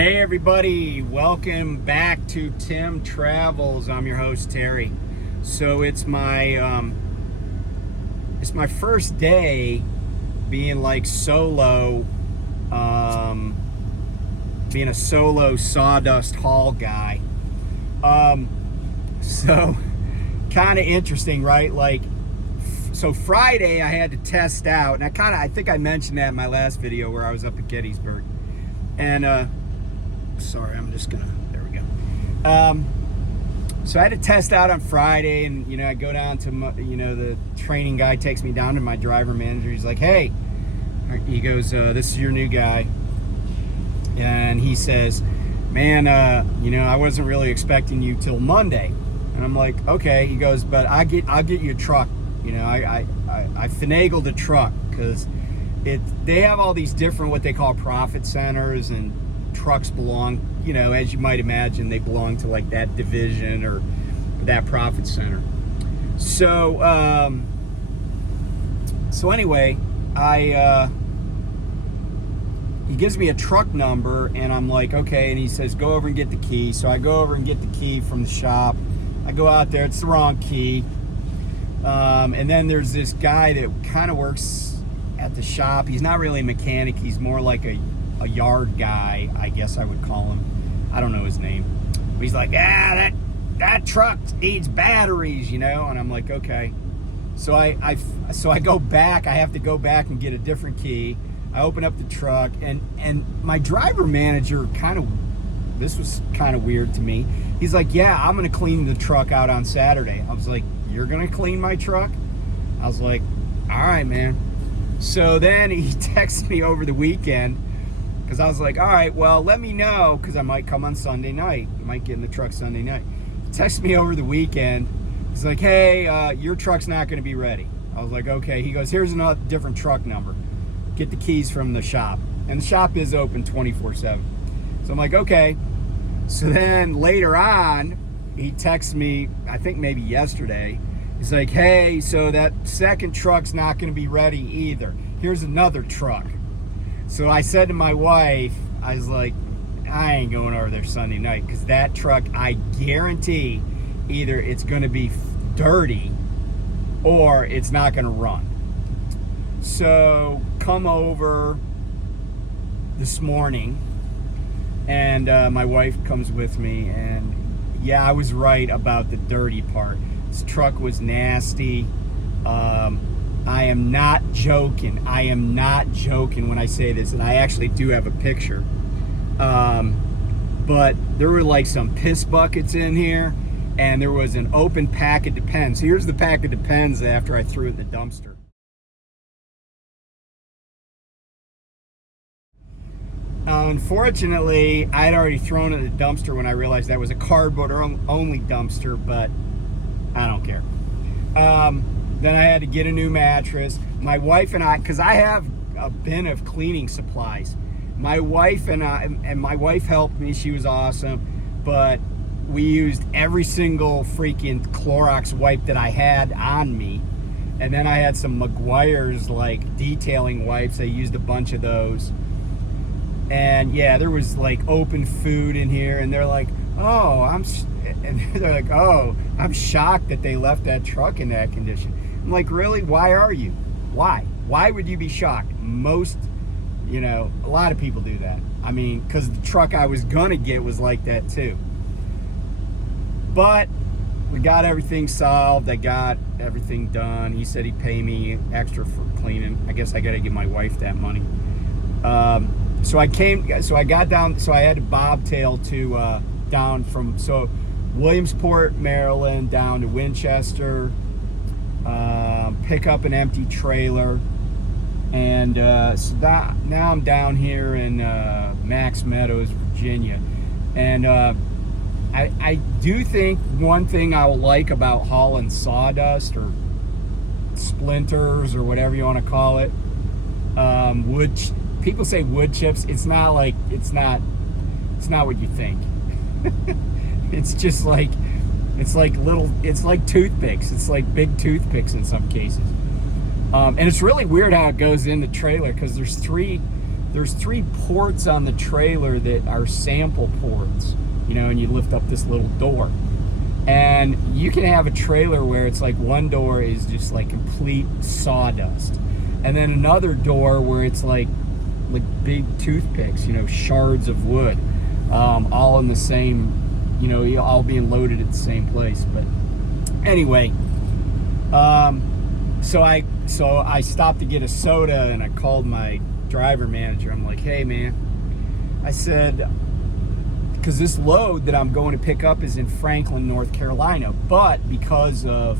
Hey everybody, welcome back to Tim Travels. I'm your host Terry. So it's my first day being like solo, being a solo sawdust haul guy. So kind of interesting, right? So Friday I had to test out, and I think I mentioned that in my last video where I was up at Gettysburg, and sorry, I'm just gonna, there we go. So I had to test out on Friday, and I go down to the training guy takes me down to my driver manager. He's like, hey, he goes, this is your new guy, and he says, man, I wasn't really expecting you till Monday. And I'm like, okay. He goes, but I'll get you a truck. I finagled a truck because they have all these different what they call profit centers, and trucks belong, as you might imagine, they belong to like that division or that profit center. So anyway, he gives me a truck number, and I'm like, okay. And he says, go over and get the key. So I go over and get the key from the shop. I go out there, it's the wrong key. And then there's this guy that kind of works at the shop. He's not really a mechanic. He's more like a yard guy, I guess I would call him. I don't know his name. But he's like, that truck needs batteries, and I'm like, okay. So I go back. I have to go back and get a different key. I open up the truck, and my driver manager this was kind of weird to me. He's like, yeah, I'm gonna clean the truck out on Saturday. I was like, you're gonna clean my truck? I was like, all right, man. So then he texts me over the weekend, because I was like, all right, well, let me know, because I might come on Sunday night. I might get in the truck Sunday night. He texted me over the weekend. He's like, hey, your truck's not going to be ready. I was like, okay. He goes, here's another different truck number. Get the keys from the shop. And the shop is open 24/7. So I'm like, okay. So then later on, he texts me, I think maybe yesterday. He's like, hey, so that second truck's not going to be ready either. Here's another truck. So I said to my wife, I was like, I ain't going over there Sunday night, because that truck, I guarantee, either it's going to be dirty or it's not going to run. So come over this morning, and my wife comes with me, and yeah, I was right about the dirty part. This truck was nasty. I am not joking. I am not joking when I say this, and I actually do have a picture. But there were like some piss buckets in here, and there was an open pack of Depends. Here's the pack of Depends after I threw it in the dumpster. Unfortunately, I had already thrown it in the dumpster when I realized that was a cardboard only dumpster, but I don't care. Then I had to get a new mattress. My wife and I, because I have a bin of cleaning supplies. My wife and my wife helped me. She was awesome. But we used every single freaking Clorox wipe that I had on me. And then I had some McGuire's like detailing wipes. I used a bunch of those. And yeah, there was like open food in here. And they're like, oh, I'm shocked that they left that truck in that condition. I'm like, really? Why are you? Why would you be shocked? A lot of people do that. I mean, because the truck I was gonna get was like that too. But we got everything solved. I got everything done. He said he'd pay me extra for cleaning. I guess I gotta give my wife that money. So I got down, so I had to bobtail to down from Williamsport, Maryland, down to Winchester, pick up an empty trailer, and now I'm down here in Max Meadows, Virginia. And I do think one thing I will like about hauling sawdust or splinters or whatever you want to call it, people say wood chips. It's not what you think. It's just like, it's like toothpicks. It's like big toothpicks in some cases. And it's really weird how it goes in the trailer, because there's three there's 3 ports on the trailer that are sample ports, you know, and you lift up this little door. And you can have a trailer where it's like one door is just like complete sawdust. And then another door where it's like big toothpicks, you know, shards of wood, all in the same, you know, all being loaded at the same place. But anyway, so I stopped to get a soda, and I called my driver manager. I'm like, hey man, I said, because this load that I'm going to pick up is in Franklin, North Carolina, but because of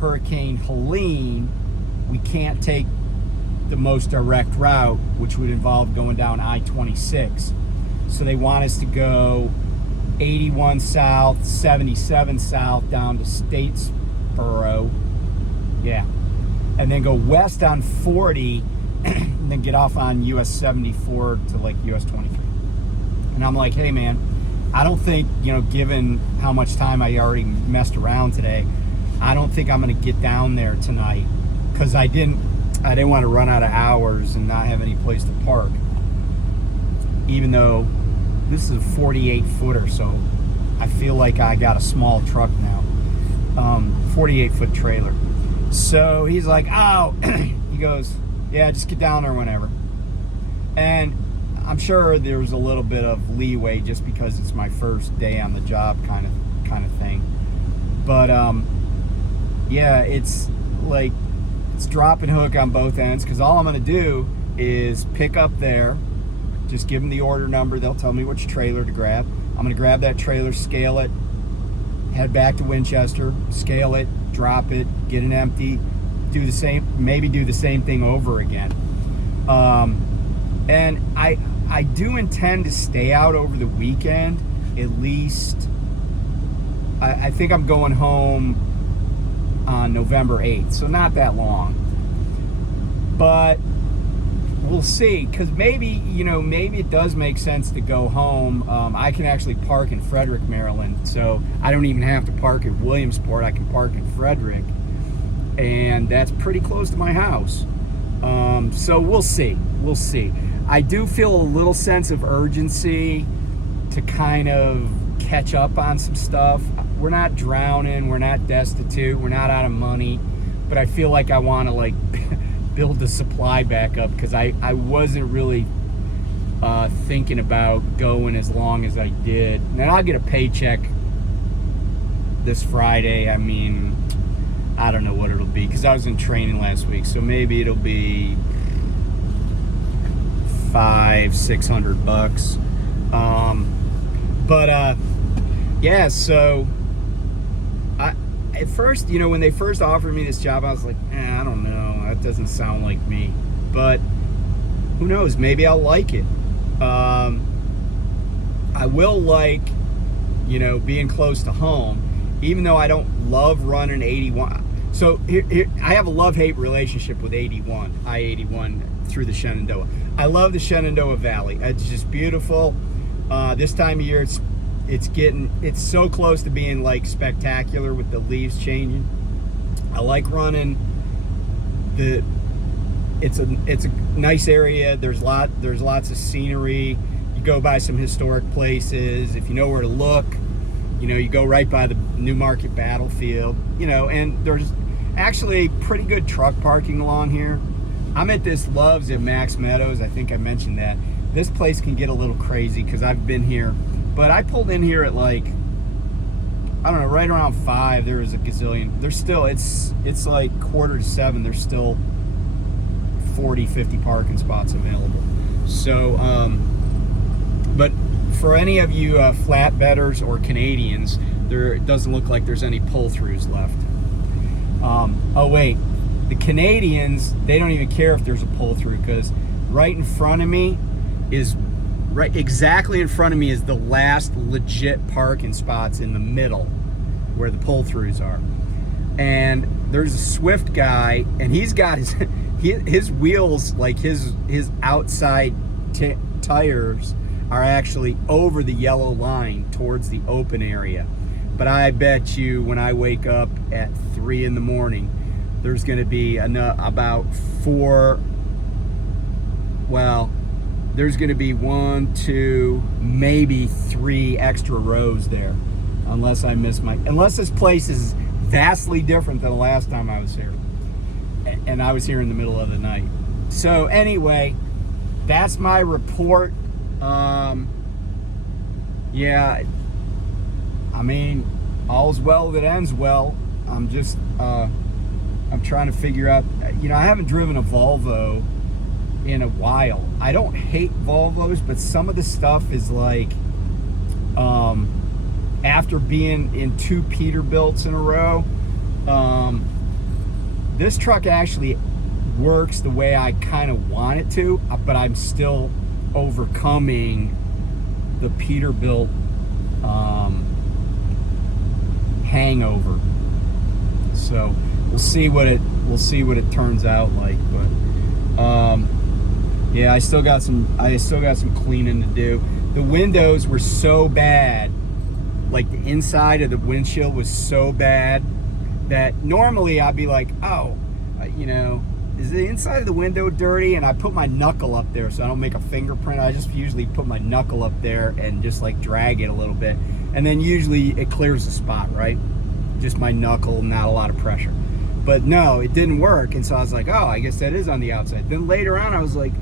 Hurricane Helene, we can't take the most direct route, which would involve going down I-26. So they want us to go 81 south, 77 south down to Statesboro, yeah, and then go west on 40, and then get off on US 74 to like US 23. And I'm like, hey man, I don't think, you know, given how much time I already messed around today, I don't think I'm gonna get down there tonight, because I didn't want to run out of hours and not have any place to park, even though this is a 48 footer, so I feel like I got a small truck now, 48 foot trailer. So he's like, oh, he goes, yeah, just get down there whenever. And I'm sure there was a little bit of leeway just because it's my first day on the job kind of thing. But yeah, it's like, it's drop and hook on both ends, because all I'm going to do is pick up there, just give them the order number, they'll tell me which trailer to grab. I'm going to grab that trailer, scale it, head back to Winchester, scale it, drop it, get it empty, do the same, maybe do the same thing over again. And I do intend to stay out over the weekend, at least. I think I'm going home on November 8th, so not that long. But we'll see, because maybe, you know, maybe it does make sense to go home. I can actually park in Frederick, Maryland, so I don't even have to park at Williamsport. I can park in Frederick, and that's pretty close to my house. So we'll see. We'll see. I do feel a little sense of urgency to kind of catch up on some stuff. We're not drowning, we're not destitute, we're not out of money, but I feel like I want to like build the supply back up, because I wasn't really thinking about going as long as I did. And I'll get a paycheck this Friday. I mean, I don't know what it'll be, because I was in training last week, so maybe it'll be $500-600. Yeah, so at first, you know, when they first offered me this job, I was like, I don't know, that doesn't sound like me. But who knows, maybe I'll like it. I will like, you know, being close to home, even though I don't love running 81. So here I have a love-hate relationship with 81, I-81 through the Shenandoah. I love the Shenandoah Valley. It's just beautiful. This time of year, it's so close to being like spectacular with the leaves changing. I like running it's a nice area. There's lots of scenery. You go by some historic places. If you know where to look, you know, you go right by the Newmarket battlefield, you know, and there's actually pretty good truck parking along here. I'm at this Love's at Max Meadows. I think I mentioned that. This place can get a little crazy because I've been here, but I pulled in here at like, I don't know, right around 5. There was a gazillion. There's still, it's like 6:45. There's still 40-50 parking spots available. So but for any of you flatbedders or Canadians, it doesn't look like there's any pull-throughs left. Oh wait, the Canadians, they don't even care if there's a pull-through, because right in front of me is, right exactly in front of me is the last legit parking spots in the middle where the pull-throughs are. And there's a Swift guy, and he's got his wheels, like his outside tires are actually over the yellow line towards the open area. But I bet you when I wake up at 3 in the morning, there's going to be about 4, well, there's going to be 1, 2, maybe 3 extra rows there, unless this place is vastly different than the last time I was here, and I was here in the middle of the night. So anyway, that's my report. Yeah, I mean, all's well that ends well. I'm just I'm trying to figure out, you know, I haven't driven a Volvo in a while. I don't hate Volvos, but some of the stuff is like, after being in 2 Peterbilts in a row, this truck actually works the way I kind of want it to, but I'm still overcoming the Peterbilt hangover. So we'll see what it turns out like. But yeah, I still got some cleaning to do. The windows were so bad, like the inside of the windshield was so bad that normally I'd be like, oh, you know, is the inside of the window dirty? And I put my knuckle up there so I don't make a fingerprint. I just usually put my knuckle up there and just like drag it a little bit, and then usually it clears the spot, right? Just my knuckle, not a lot of pressure. But no, it didn't work, and so I was like, oh, I guess that is on the outside. Then later on I was like,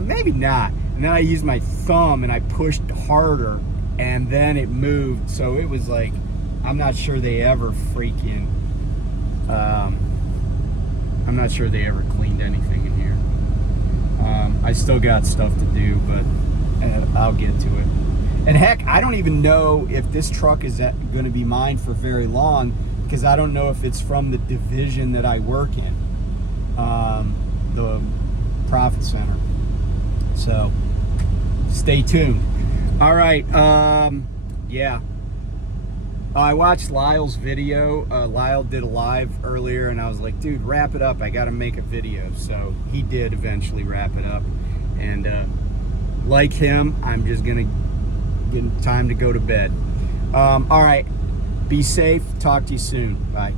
maybe not. And then I used my thumb and I pushed harder, and then it moved. So it was like, I'm not sure they ever freaking I'm not sure they ever cleaned anything in here. I still got stuff to do, but I'll get to it. And heck, I don't even know if this truck is going to be mine for very long, because I don't know if it's from the division that I work in, the profit center. So stay tuned. All right. Yeah. I watched Lyle's video. Lyle did a live earlier, and I was like, dude, wrap it up. I got to make a video. So he did eventually wrap it up. And like him, I'm just going to get time to go to bed. All right. Be safe. Talk to you soon. Bye.